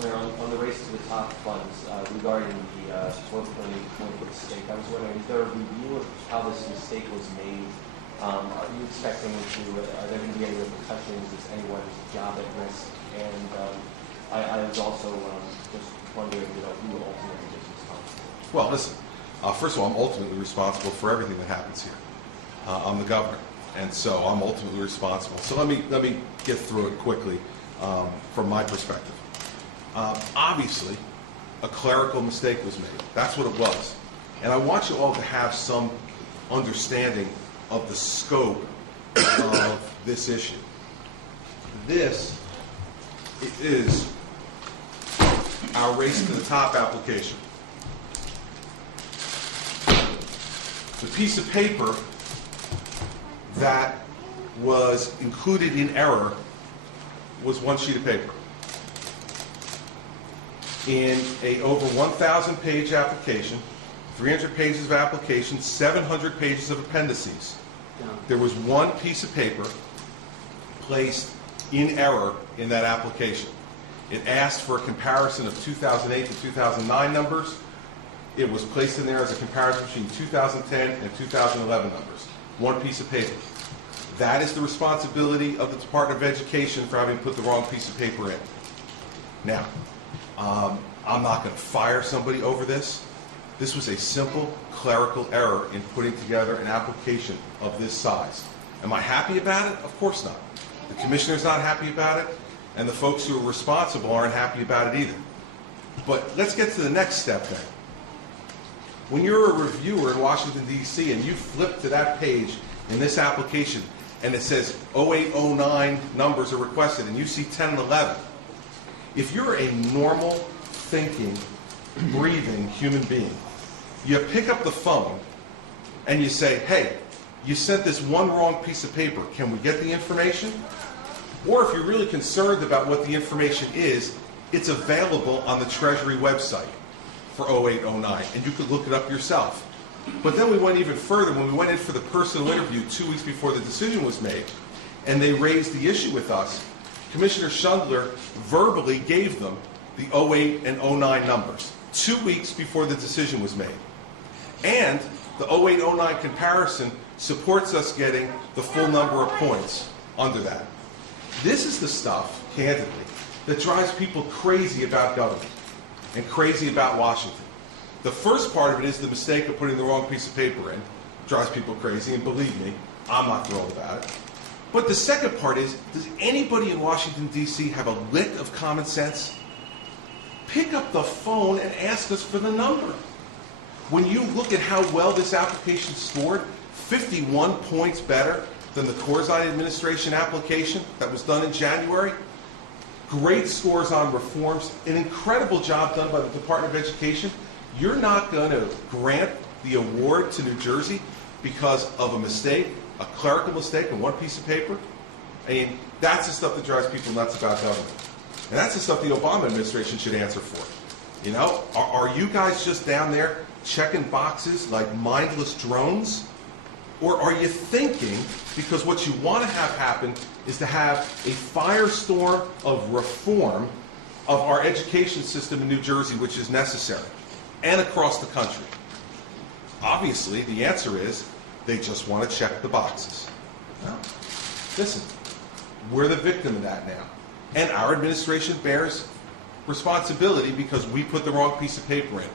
Sumner, on the race to the top funds regarding the 12.8 point mistake, I was wondering, is there a review of how this mistake was made? Are you expecting are there going to be any repercussions? Is anyone's job at risk? And I was also just wondering, who ultimately is responsible? Well, listen, first of all, I'm ultimately responsible for everything that happens here. I'm the governor, and so I'm ultimately responsible. So let me get through it quickly from my perspective. Obviously, a clerical mistake was made. That's what it was. And I want you all to have some understanding of the scope of this issue. This is our Race to the Top application. The piece of paper that was included in error was one sheet of paper. In a over 1,000 page application, 300 pages of application, 700 pages of appendices, there was one piece of paper placed in error in that application. It asked for a comparison of 2008 to 2009 numbers. It was placed in there as a comparison between 2010 and 2011 numbers. One piece of paper. That is the responsibility of the Department of Education for having put the wrong piece of paper in. Now, I'm not going to fire somebody over this. This was a simple clerical error in putting together an application of this size. Am I happy about it? Of course not. The commissioner's not happy about it, and the folks who are responsible aren't happy about it either. But let's get to the next step then. When you're a reviewer in Washington, D.C., and you flip to that page in this application, and it says 0809 numbers are requested, and you see 10 and 11, if you're a normal, thinking, breathing human being, you pick up the phone and you say, hey, you sent this one wrong piece of paper. Can we get the information? Or if you're really concerned about what the information is, it's available on the Treasury website for 0809, and you could look it up yourself. But then we went even further when we went in for the personal interview 2 weeks before the decision was made, and they raised the issue with us. Commissioner Schundler verbally gave them the 08 and 09 numbers 2 weeks before the decision was made. And the 08-09 comparison supports us getting the full number of points under that. This is the stuff, candidly, that drives people crazy about government and crazy about Washington. The first part of it is the mistake of putting the wrong piece of paper in. It drives people crazy, and believe me, I'm not thrilled about it. But the second part is, does anybody in Washington, D.C. have a lick of common sense? Pick up the phone and ask us for the number. When you look at how well this application scored, 51 points better than the Corzine administration application that was done in January, great scores on reforms, an incredible job done by the Department of Education, you're not going to grant the award to New Jersey because of a mistake, a clerical mistake on one piece of paper? I mean, that's the stuff that drives people nuts about government. And that's the stuff the Obama administration should answer for. You know, are you guys just down there checking boxes like mindless drones? Or are you thinking, because what you want to have happen is to have a firestorm of reform of our education system in New Jersey, which is necessary, and across the country? Obviously, the answer is they just want to check the boxes. No. Listen, we're the victim of that now. And our administration bears responsibility because we put the wrong piece of paper in.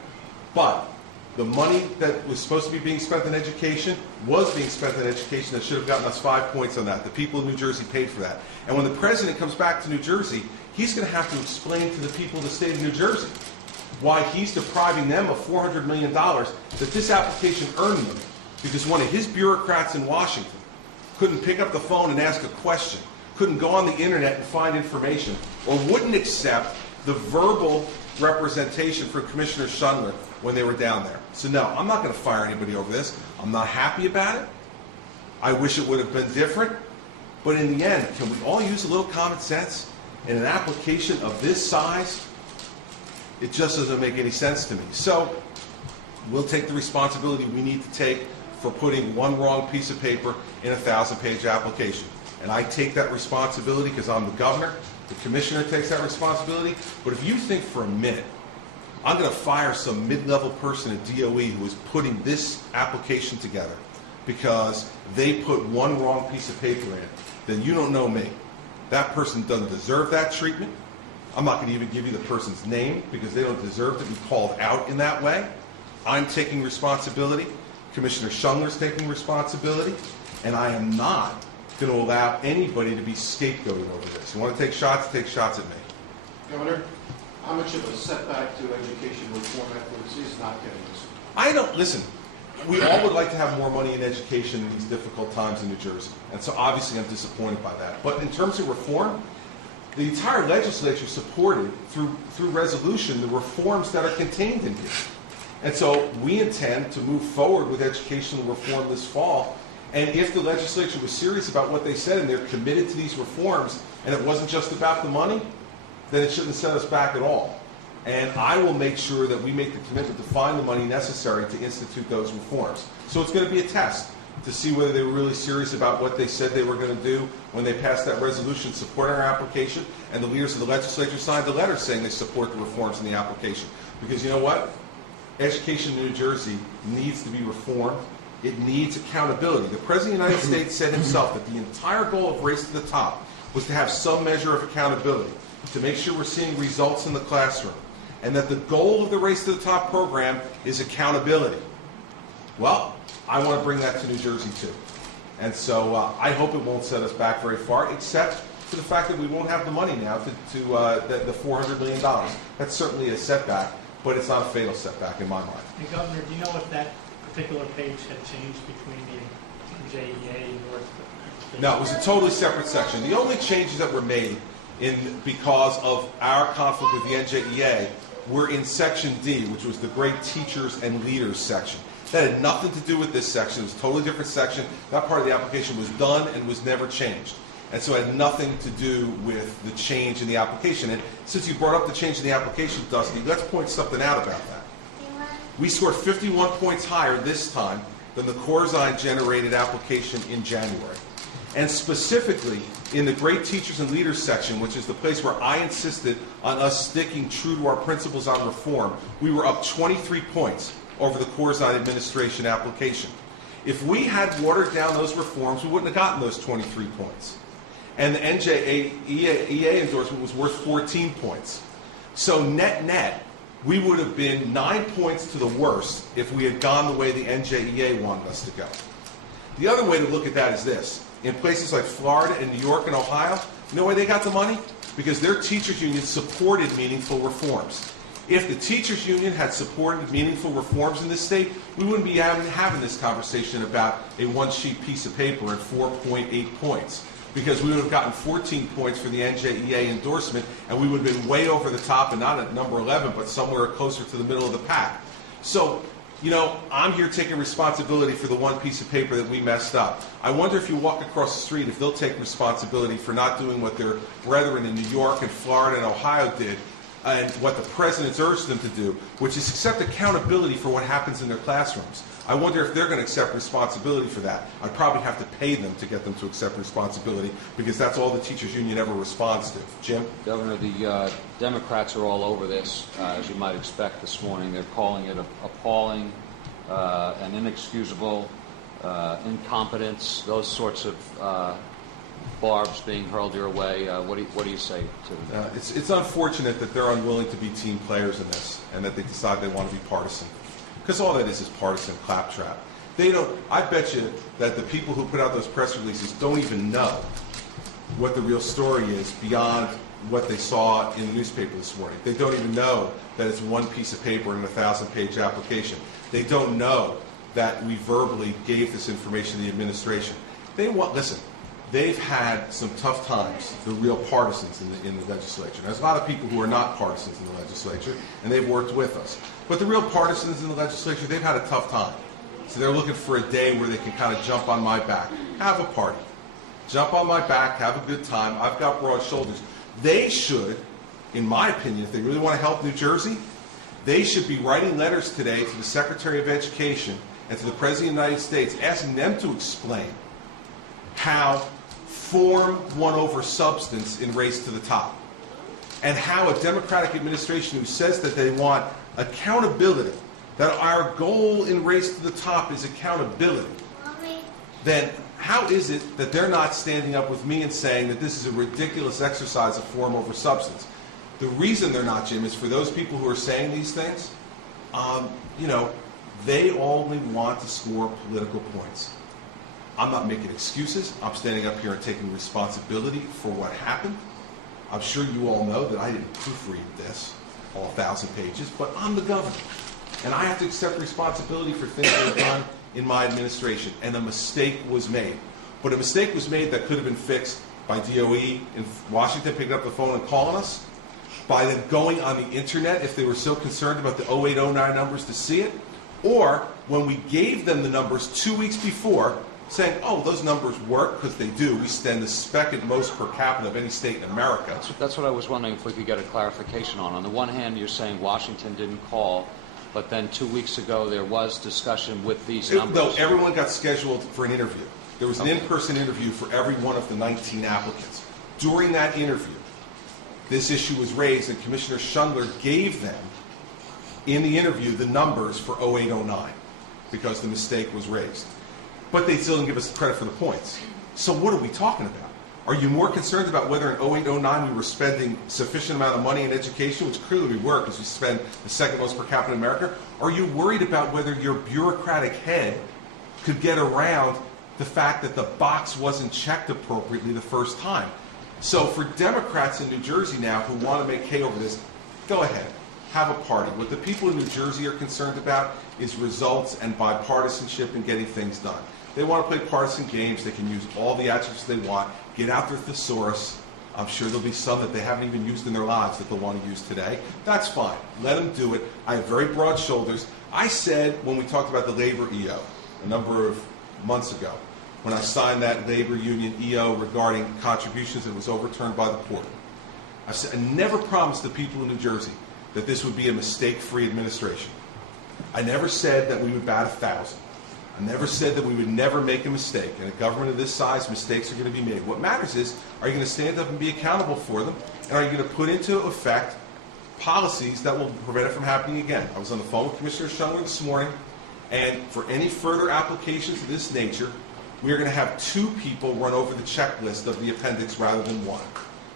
But the money that was supposed to be being spent on education was being spent on education that should have gotten us 5 points on that. The people of New Jersey paid for that. And when the president comes back to New Jersey, he's going to have to explain to the people of the state of New Jersey why he's depriving them of $400 million that this application earned them because one of his bureaucrats in Washington couldn't pick up the phone and ask a question, couldn't go on the internet and find information, or wouldn't accept the verbal representation from Commissioner Schundler when they were down there. So no, I'm not going to fire anybody over this. I'm not happy about it. I wish it would have been different. But in the end, can we all use a little common sense? In an application of this size, it just doesn't make any sense to me. So we'll take the responsibility we need to take for putting one wrong piece of paper in a 1,000-page application. And I take that responsibility because I'm the governor. The commissioner takes that responsibility. But if you think for a minute, I'm going to fire some mid-level person at DOE who is putting this application together because they put one wrong piece of paper in, then you don't know me. That person doesn't deserve that treatment. I'm not going to even give you the person's name because they don't deserve to be called out in that way. I'm taking responsibility. Commissioner Schungler's taking responsibility. And I am not going to allow anybody to be scapegoated over this. You want to take shots at me. Governor, how much of a setback to education reform efforts is not getting this? I don't, listen, we all would like to have more money in education in these difficult times in New Jersey. And so obviously I'm disappointed by that. But in terms of reform, the entire legislature supported through resolution the reforms that are contained in here. And so we intend to move forward with educational reform this fall. And if the legislature was serious about what they said and they're committed to these reforms and it wasn't just about the money, then it shouldn't set us back at all. And I will make sure that we make the commitment to find the money necessary to institute those reforms. So it's going to be a test to see whether they were really serious about what they said they were going to do when they passed that resolution supporting our application, and the leaders of the legislature signed the letter saying they support the reforms in the application. Because you know what? Education in New Jersey needs to be reformed. It needs accountability. The President of the United States said himself that the entire goal of Race to the Top was to have some measure of accountability, to make sure we're seeing results in the classroom, and that the goal of the Race to the Top program is accountability. Well, I want to bring that to New Jersey too. And so I hope it won't set us back very far, except for the fact that we won't have the money now to the $400 million. That's certainly a setback, but it's not a fatal setback in my mind. And Governor, do you know if that particular page had changed between the NJEA and your... No, it was a totally separate section. The only changes that were made because of our conflict with the NJEA were in Section D, which was the Great Teachers and Leaders section. That had nothing to do with this section. It was a totally different section. That part of the application was done and was never changed. And so it had nothing to do with the change in the application. And since you brought up the change in the application, Dusty, let's point something out about that. We scored 51 points higher this time than the Corzine-generated application in January. And specifically, in the Great Teachers and Leaders section, which is the place where I insisted on us sticking true to our principles on reform, we were up 23 points over the Corzine administration application. If we had watered down those reforms, we wouldn't have gotten those 23 points. And the NJEA endorsement was worth 14 points. So net, we would have been 9 points to the worst if we had gone the way the NJEA wanted us to go. The other way to look at that is this. In places like Florida and New York and Ohio, you know why they got the money? Because their teachers' union supported meaningful reforms. If the teachers' union had supported meaningful reforms in this state, we wouldn't be having this conversation about a one-sheet piece of paper and 4.8 points. Because we would have gotten 14 points for the NJEA endorsement, and we would have been way over the top, and not at number 11, but somewhere closer to the middle of the pack. So, you know, I'm here taking responsibility for the one piece of paper that we messed up. I wonder if you walk across the street, if they'll take responsibility for not doing what their brethren in New York and Florida and Ohio did, and what the president's urged them to do, which is accept accountability for what happens in their classrooms. I wonder if they're going to accept responsibility for that. I'd probably have to pay them to get them to accept responsibility, because that's all the teachers union ever responds to. Jim? Governor, the Democrats are all over this, as you might expect this morning. They're calling it appalling and inexcusable, incompetence, those sorts of barbs being hurled your way. What do you say to them? It's unfortunate that they're unwilling to be team players in this, and that they decide they want to be partisan. Because all that is partisan claptrap. They don't. I bet you that the people who put out those press releases don't even know what the real story is beyond what they saw in the newspaper this morning. They don't even know that it's one piece of paper in a 1,000-page application. They don't know that we verbally gave this information to the administration. Listen, they've had some tough times, the real partisans in the legislature. There's a lot of people who are not partisans in the legislature, and they've worked with us. But the real partisans in the legislature, they've had a tough time. So they're looking for a day where they can kind of jump on my back. Have a party. Jump on my back, have a good time. I've got broad shoulders. They should, in my opinion, if they really want to help New Jersey, they should be writing letters today to the Secretary of Education and to the President of the United States, asking them to explain how form won over substance in Race to the Top. and how a Democratic administration who says that they want accountability, that our goal in Race to the Top is accountability, then how is it that they're not standing up with me and saying that this is a ridiculous exercise of form over substance? The reason they're not, Jim, is for those people who are saying these things, they only want to score political points. I'm not making excuses. I'm standing up here and taking responsibility for what happened. I'm sure you all know that I didn't proofread this, all 1,000 pages, but I'm the governor. And I have to accept responsibility for things that are done in my administration. And a mistake was made. But a mistake was made that could have been fixed by DOE in Washington picking up the phone and calling us, by them going on the internet if they were so concerned about the 0809 numbers to see it, or when we gave them the numbers 2 weeks before, saying, oh, those numbers work, because they do. We stand the second most per capita of any state in America. That's what I was wondering if we could get a clarification on. On the one hand, you're saying Washington didn't call, but then 2 weeks ago there was discussion with these numbers. No, everyone got scheduled for an interview. There was an in-person interview for every one of the 19 applicants. During that interview, this issue was raised, and Commissioner Schundler gave them, in the interview, the numbers for 0809, because the mistake was raised. But they still didn't give us credit for the points. So what are we talking about? Are you more concerned about whether in 0809 we were spending sufficient amount of money in education, which clearly we were, because we spend the second most per capita in America? Or are you worried about whether your bureaucratic head could get around the fact that the box wasn't checked appropriately the first time? So for Democrats in New Jersey now who want to make hay over this, go ahead, have a party. What the people in New Jersey are concerned about is results and bipartisanship and getting things done. They want to play partisan games. They can use all the adjectives they want, get out their thesaurus. I'm sure there'll be some that they haven't even used in their lives that they'll want to use today. That's fine. Let them do it. I have very broad shoulders. I said when we talked about the labor EO a number of months ago, when I signed that labor union EO regarding contributions that was overturned by the court, I said I never promised the people in New Jersey that this would be a mistake-free administration. I never said that we would bat 1,000. I never said that we would never make a mistake. In a government of this size, mistakes are going to be made. What matters is, are you going to stand up and be accountable for them? And are you going to put into effect policies that will prevent it from happening again? I was on the phone with Commissioner Schundler this morning, and for any further applications of this nature, we are going to have 2 people run over the checklist of the appendix rather than 1.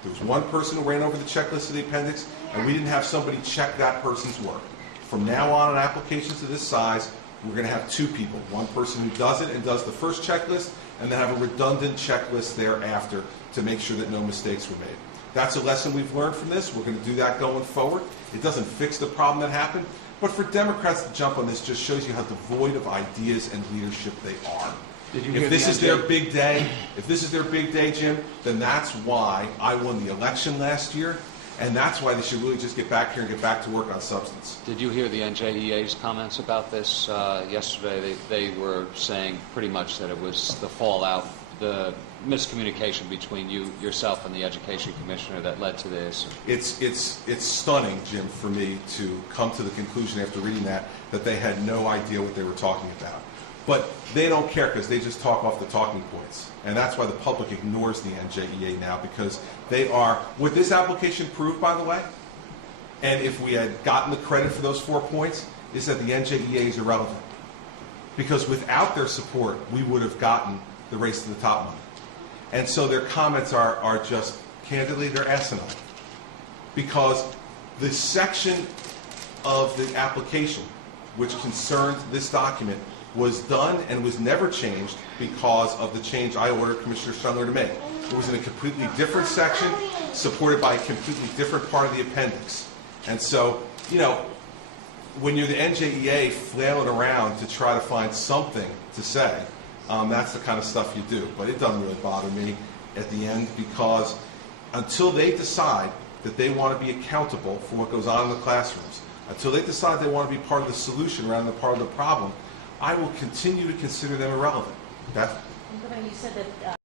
There was 1 person who ran over the checklist of the appendix, and we didn't have somebody check that person's work. From now on applications of this size, we're going to have 2 people. 1 person who does it and does the first checklist, and then have a redundant checklist thereafter to make sure that no mistakes were made. That's a lesson we've learned from this. We're going to do that going forward. It doesn't fix the problem that happened, but for Democrats to jump on this just shows you how devoid of ideas and leadership they are. If this is their big day, Jim, then that's why I won the election last year, and that's why they should really just get back here and get back to work on substance. Did you hear the NJEA's comments about this yesterday? They were saying pretty much that it was the fallout, the miscommunication between yourself and the education commissioner that led to this. It's stunning, Jim, for me to come to the conclusion after reading that they had no idea what they were talking about. But they don't care because they just talk off the talking points. And that's why the public ignores the NJEA now, because they are, what this application proved, by the way, and if we had gotten the credit for those 4 points, is that the NJEA is irrelevant. Because without their support, we would have gotten the Race to the Top money. And so their comments are just, candidly, they're asinine. Because the section of the application which concerned this document was done and was never changed because of the change I ordered Commissioner Schundler to make. It was in a completely different section, supported by a completely different part of the appendix. And so, when you're the NJEA flailing around to try to find something to say, that's the kind of stuff you do. But it doesn't really bother me at the end, because until they decide that they want to be accountable for what goes on in the classrooms, until they decide they want to be part of the solution rather than part of the problem, I will continue to consider them irrelevant. Beth? You said that